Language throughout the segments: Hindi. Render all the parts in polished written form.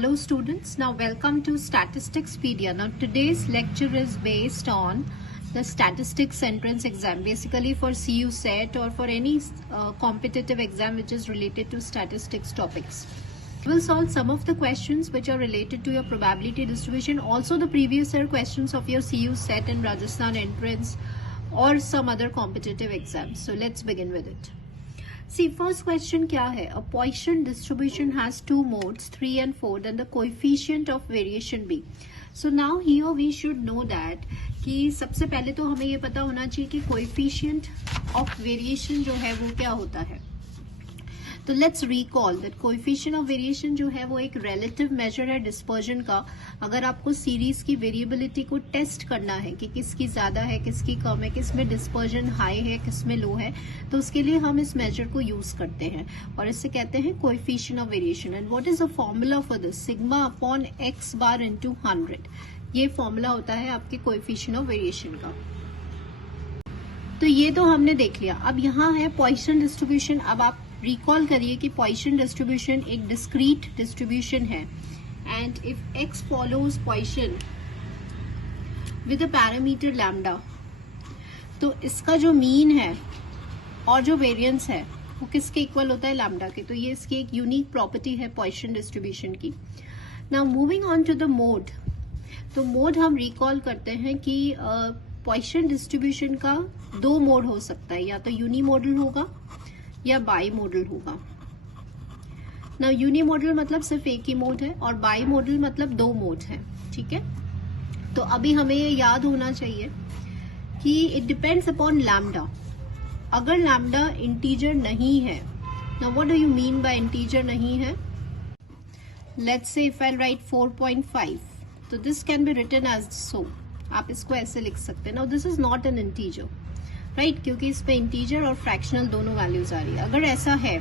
Hello students, now welcome to Statisticspedia. Now today's lecture is based on the statistics entrance exam, basically for CU set or for any competitive exam which is related to statistics topics. We will solve some of the questions which are related to your probability distribution, also the previous year questions of your CU set and Rajasthan entrance or some other competitive exams. So let's begin with it. See, first question क्या है? A Poisson distribution has two modes, 3 and 4, then the coefficient of variation B. So now here we should know that कि सबसे पहले तो हमें ये पता होना चाहिए कि coefficient of variation जो है वो क्या होता है. तो let's recall that coefficient of variation जो है वो एक रिलेटिव मेजर है डिस्पर्जन का. अगर आपको सीरीज की वेरिएबिलिटी को टेस्ट करना है कि किसकी ज्यादा है किसकी कम है, किसमें डिस्पर्जन हाई है किसमें लो है, तो उसके लिए हम इस मेजर को यूज करते हैं और इससे कहते हैं coefficient of variation. And what is the formula for this? Sigma upon x bar into 100. ये फॉर्मूला होता है आपके कोएफिशिएंट ऑफ वेरिएशन का. तो ये तो हमने देख लिया. अब यहाँ है पॉइसन डिस्ट्रीब्यूशन. अब आप रिकॉल करिए कि पॉइसन डिस्ट्रीब्यूशन एक डिस्क्रीट डिस्ट्रीब्यूशन है and if x follows Poisson with a parameter lambda, तो इसका जो मीन है और जो वेरिएंस है वो किसके इक्वल होता है? लैम्डा के. तो ये इसकी एक यूनिक प्रॉपर्टी है पॉइसन डिस्ट्रीब्यूशन की. Now moving on to the mode. तो मोड हम रिकॉल करते हैं कि पॉइसन डिस्ट्रीब्यूशन का दो मोड हो सकता है, या तो यूनिमोडल होगा या बाई मॉडल होगा. ना यूनिमोडल मतलब सिर्फ एक ही मोड है और बाई मॉडल मतलब दो मोड है. ठीक है, तो अभी हमें ये याद होना चाहिए कि इट डिपेंड्स अपॉन लैम्डा. अगर लैम्डा इंटीजर नहीं है, ना what do you mean by integer नहीं है? Let's say if I write 4.5, तो this can be written as so. आप इसको ऐसे लिख सकते हैं. Now this is not an integer, right, क्योंकि इस पे इंटीजर और फ्रैक्शनल दोनों वैल्यूज आ रही है. अगर ऐसा है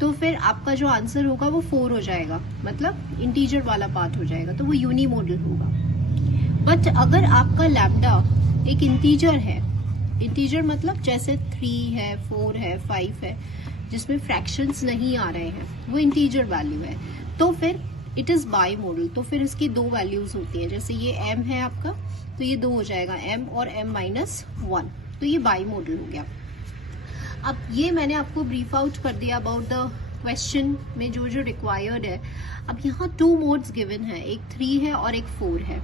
तो फिर आपका जो आंसर होगा वो 4 हो जाएगा, मतलब इंटीजर वाला पार्ट हो जाएगा, तो वो यूनिमोडल होगा. बट अगर आपका लैम्डा एक इंटीजर है, इंटीजर मतलब जैसे 3 है 4 है 5 है जिसमें फ्रैक्शंस नहीं आ रहे हैं, वो इंटीजर वैल्यू है, तो फिर इट इज बाई मॉडल. तो फिर इसकी दो वैल्यूज होती है. जैसे ये m है आपका, तो ये 2 हो जाएगा, m और m-1, तो ये बाई मॉडल हो गया. अब ये मैंने आपको ब्रीफ आउट कर दिया अबाउट द क्वेश्चन में जो जो रिक्वायर्ड है. अब यहाँ 2 मोड्स गिवन है, एक 3 है और एक 4 है.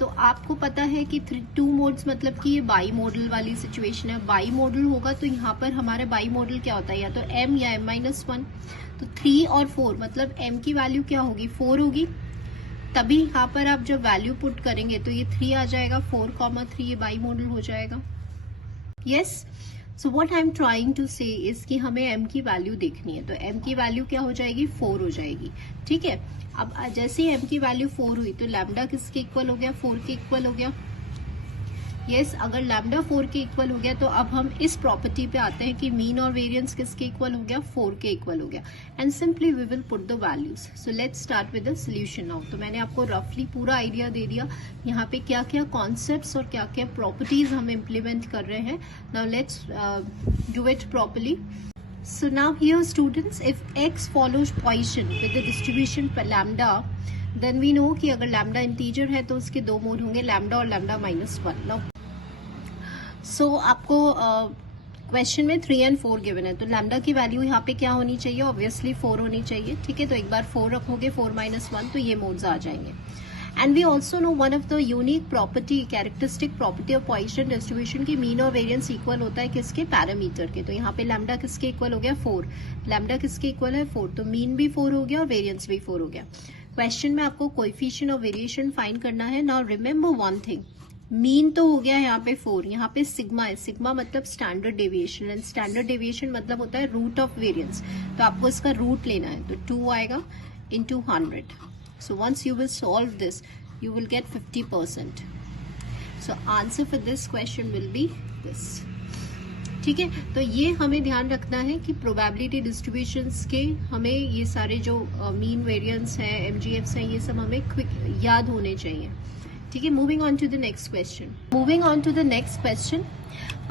तो आपको पता है कि 2 मोड्स मतलब कि ये बाई मॉडल वाली सिचुएशन है. बाई मॉडल होगा तो यहाँ पर हमारे बाई मॉडल क्या होता है, या तो m या m-1. तो 3 और 4 मतलब m की वैल्यू क्या होगी? 4 होगी. तभी यहाँ पर आप जब वैल्यू पुट करेंगे तो ये 3 आ जाएगा, 4,3 ये बाई मॉडल हो जाएगा. Yes, so what I am trying to say is कि हमें m की वैल्यू देखनी है. तो m की वैल्यू क्या हो जाएगी? 4 हो जाएगी. ठीक है, अब जैसे ही m की वैल्यू 4 हुई तो लैम्डा किसके इक्वल हो गया? 4 के इक्वल हो गया. यस, अगर लैम्डा 4 के इक्वल हो गया तो अब हम इस प्रॉपर्टी पे आते हैं कि मीन और वेरिएंस किसके इक्वल हो गया? 4 के इक्वल हो गया. And simply we will put the values. So let's start with the solution now. तो मैंने आपको रफली पूरा आइडिया दे दिया यहाँ पे क्या क्या कॉन्सेप्ट्स और क्या क्या प्रॉपर्टीज हम इम्प्लीमेंट कर रहे हैं. Now let's do it properly. So now here students, if x follows Poisson with the distribution lambda, then we know कि अगर लैम्डा इंटीजर है तो उसके दो मोड होंगे, लैम्डा और लैम्डा-1. नाउ सो आपको क्वेश्चन में 3 and 4 गिवन है, तो लैम्डा की वैल्यू यहाँ पे क्या होनी चाहिए? ऑब्वियसली 4 होनी चाहिए. ठीक है, तो एक बार 4 रखोगे, 4-1, तो ये मोड्स आ जाएंगे. And we also know one of the unique property, characteristic property of Poisson distribution की मीन और वेरिएंस इक्वल होता है किसके? पैरामीटर के. तो यहाँ पे लैम्डा किसके इक्वल हो गया? 4. लैम्डा किसके इक्वल है? 4. तो मीन भी 4 हो गया और वेरिएंस भी 4 हो गया. क्वेश्चन में आपको कोएफिशिएंट ऑफ वेरिएशन फाइंड करना है. Now remember one thing, mean तो हो गया यहाँ पे 4, यहाँ पे सिग्मा है. सिग्मा मतलब standard deviation, and standard deviation मतलब होता है रूट ऑफ वेरिएंस. तो आपको इसका रूट लेना है, तो 2 आएगा into 100. So once you will solve this you will get 50%. So answer for this question will be this. ठीक है, तो ये हमें ध्यान रखना है कि प्रोबेबिलिटी डिस्ट्रीब्यूशंस के हमें ये सारे जो मीन वेरिएंस है, MGFs हैं, ये सब हमें क्विक याद होने चाहिए. ठीक है, moving on to the next question.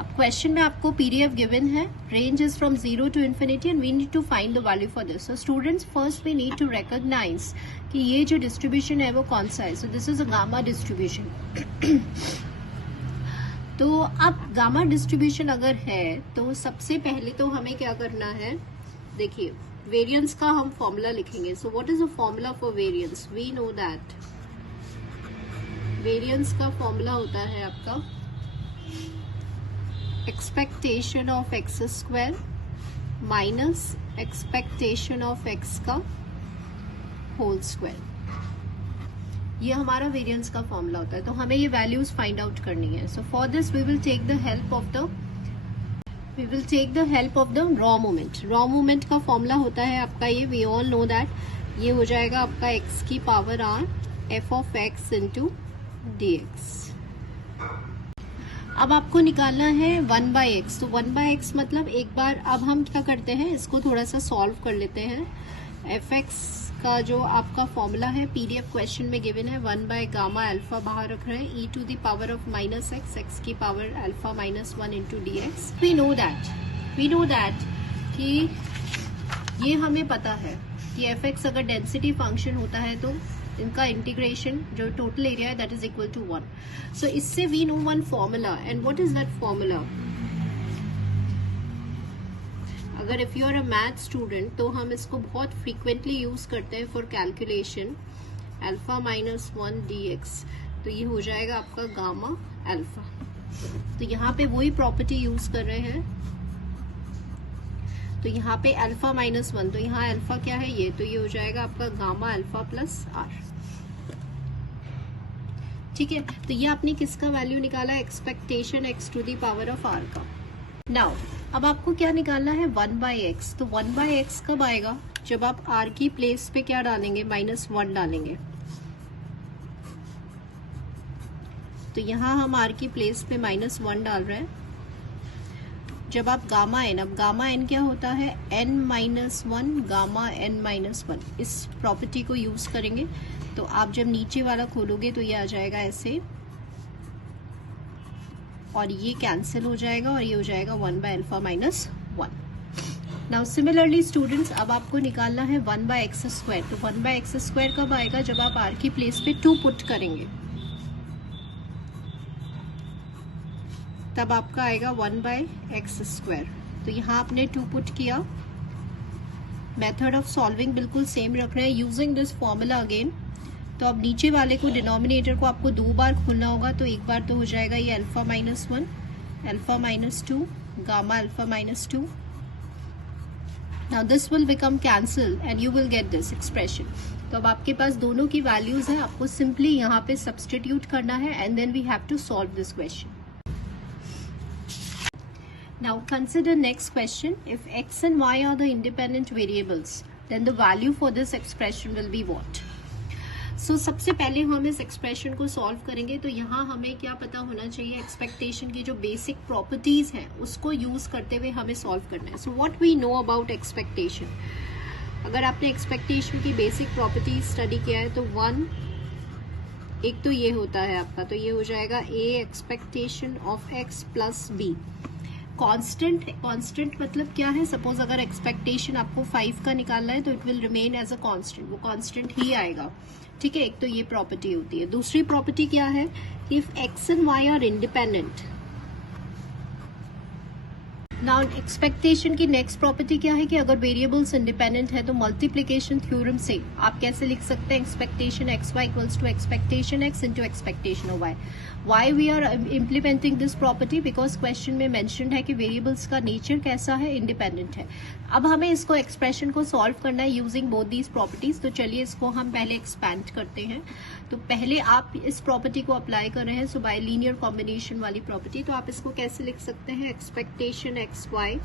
अब क्वेश्चन में आपको पीडीएफ गिवन है, range is from 0 to infinity and we need to find the value for this. So students, first we need to recognise कि ये जो डिस्ट्रीब्यूशन है वो कौन सा है। So this is a gamma distribution. तो अब गामा डिस्ट्रीब्यूशन अगर है तो सबसे पहले तो हमें क्या करना है, देखिए वेरिएंस का हम फॉर्मूला लिखेंगे। So what is the formula for variance? We know that variance का फॉर्मूला होता है आपका expectation of x square minus expectation of x का होल स्क्वायर। ये हमारा वेरिएंस का फॉर्मूला होता है। तो हमें ये वैल्यूज फाइंड आउट करनी है। So for this we will take the help of the raw moment. Raw moment का फॉर्मूला होता है आपका ये, वी ऑल नो दैट, ये हो जाएगा आपका एक्स की power R F of x into dx। अब आपको निकालना है 1/x। तो 1/x मतलब एक बार अब हम क्या करते हैं, इसको थोड़ा सा सॉल्व कर लेते हैं। fx का जो आपका फॉर्मूला है पीडीएफ क्वेश्चन में गिवन है, 1/गामा अल्फा बाहर रख रहे हैं, e to the power of -x, x की power alpha -1 into dx। We know that कि ये हमें पता है कि fx अगर डेंसिटी फंक्शन होता है तो इनका इंटीग्रेशन जो टोटल एरिया है that is equal to 1। So इससे we know one formula, and what is that formula? अगर if you are a math student तो हम इसको बहुत फ्रीक्वेंटली यूज करते हैं फॉर कैलकुलेशन, अल्फा -1 dx। तो ये हो जाएगा आपका गामा अल्फा। तो यहाँ पे वही प्रॉपर्टी यूज कर रहे हैं। तो यहाँ पे अल्फा -1, तो यहाँ अल्फा क्या है ये, तो ये हो जाएगा आपका गामा अल्फा प्लस आर। ठीक है, तो ये आपने किसका वैल्यू निकाला? Expectation x to the power of r का। नाउ अब आपको क्या निकालना है? 1/x। तो 1/x कब आएगा? जब आप आर की प्लेस पे क्या डालेंगे? -1 डालेंगे। तो यहाँ हम आर की प्लेस पे -1 डाल रहे हैं। जब आप गामा एन, अब गामा एन क्या होता है? n-1 गामा n-1, इस प्रॉपर्टी को यूज करेंगे। तो आप जब नीचे वाला खोलोगे तो ये आ जाएगा ऐसे, और ये कैंसिल हो जाएगा और ये हो जाएगा 1/अल्फा -1। नाउ सिमिलरली स्टूडेंट्स, अब आपको निकालना है 1/x²। तो 1/x² कब आएगा? जब आप आर की प्लेस पे 2 पुट करेंगे, तब आपका आएगा 1/x²। तो यहाँ आपने 2 पुट किया। मेथड ऑफ सॉल्विंग बिल्कुल सेम रख रहे हैं, यूजिंग दिस फॉर्मूला अगेन। तो अब नीचे वाले को, डिनोमिनेटर को आपको 2 बार खोलना होगा। तो एक बार तो हो जाएगा ये alpha -1, alpha -2, gamma alpha -2। Now this will become cancel and you will get this expression. तो अब आपके पास दोनों की वैल्यूज हैं, आपको सिंपली यहाँ पे सब्सटीट्यूट करना है and then we have to solve this question. Now consider next question. If x and y are the independent variables, then the value for this expression will be what? So सबसे पहले हम इस एक्सप्रेशन को सॉल्व करेंगे। तो यहाँ हमें क्या पता होना चाहिए? एक्सपेक्टेशन की जो बेसिक प्रॉपर्टीज हैं उसको यूज करते हुए हमें सॉल्व करना है। So what we know about expectation, अगर आपने एक्सपेक्टेशन की बेसिक प्रॉपर्टीज स्टडी किया है तो 1, एक तो ये होता है आपका, तो ये हो जाएगा a expectation of x plus b। Constant मतलब क्या है? सपोज अगर एक्सपेक्टेशन आपको 5 का निकालना है तो it will remain as a constant, वो कांस्टेंट ही आएगा। ठीक है, एक तो ये प्रॉपर्टी होती है। दूसरी प्रॉपर्टी क्या है? If x and y are independent. Now expectation की नेक्स्ट प्रॉपर्टी क्या है कि अगर वेरिएबल्स इंडिपेंडेंट है तो मल्टीप्लिकेशन थ्योरम से आप कैसे लिख सकते हैं? Expectation x y equals to expectation x into expectation of y. Why we are implementing this property? Because question में मेंशन्ड है कि वेरिएबल्स का नेचर कैसा है? इंडिपेंडेंट है। अब हमें इसको एक्सप्रेशन को सॉल्व करना है यूजिंग बोथ दीज प्रॉपर्टीज। तो चलिए इसको हम पहले एक्सपैंड करते हैं। तो पहले आप इस प्रॉपर्टी को अप्लाई कर रहे हैं, सो बाय लीनियर कॉम्बिनेशन वाली प्रॉपर्टी। तो आप इसको कैसे लिख सकते हैं? Expectation x y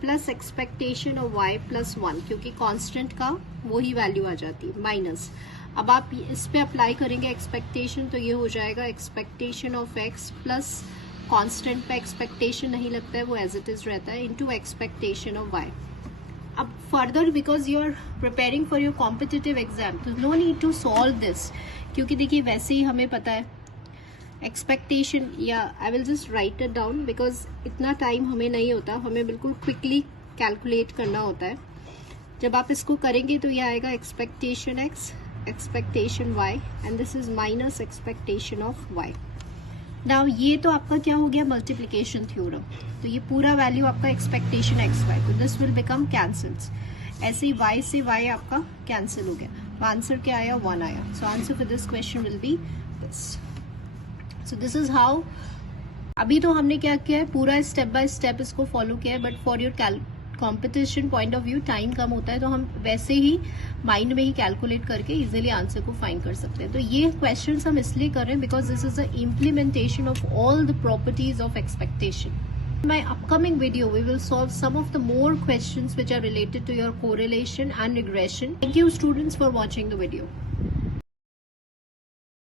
plus expectation of y plus 1, क्योंकि कांस्टेंट का वही वैल्यू आ जाती है माइनस। अब आप इस पे अप्लाई करेंगे एक्सपेक्टेशन, तो ये हो जाएगा expectation of X plus constant पे एक्सपेक्टेशन नहीं लगता है, वो एज इट इज रहता है, इनटू एक्सपेक्टेशन ऑफ वाई। अब further because you are preparing for your competitive exam, तो no need to solve this. क्योंकि देखिए वैसे ही हमें पता है एक्सपेक्टेशन, या I will just write it down because इतना टाइम हमें नहीं होता, हमें बिल्कुल क्विकली कैलकुलेट करना होता है। जब आप इसको करेंगे तो ये आएगा expectation x, expectation y, and this is minus expectation of y. Now ये तो आपका क्या हो गया, मल्टीप्लिकेशन थ्योरम। तो ये पूरा वैल्यू आपका एक्सपेक्टेशन एक्स वाई, तो दिस विल बिकम कैंसल्स। ऐसे ही वाई से वाई आपका कैंसिल हो गया, आंसर क्या आया, 1 आया। So answer for this question will be this. So this is how, अभी तो हमने क्या किया है, पूरा स्टेप बाय स्टेप इसको फॉलो किया है, but for your competition point of view time कम होता है, तो हम वैसे ही माइंड में ही कैलकुलेट करके इजीली आंसर को फाइंड कर सकते हैं। तो ये क्वेश्चंस हम इसलिए कर रहे हैं because this is the implementation of all the properties of expectation. In my upcoming video, we will solve some of the more questions which are related to your correlation and regression. Thank you students for watching the video.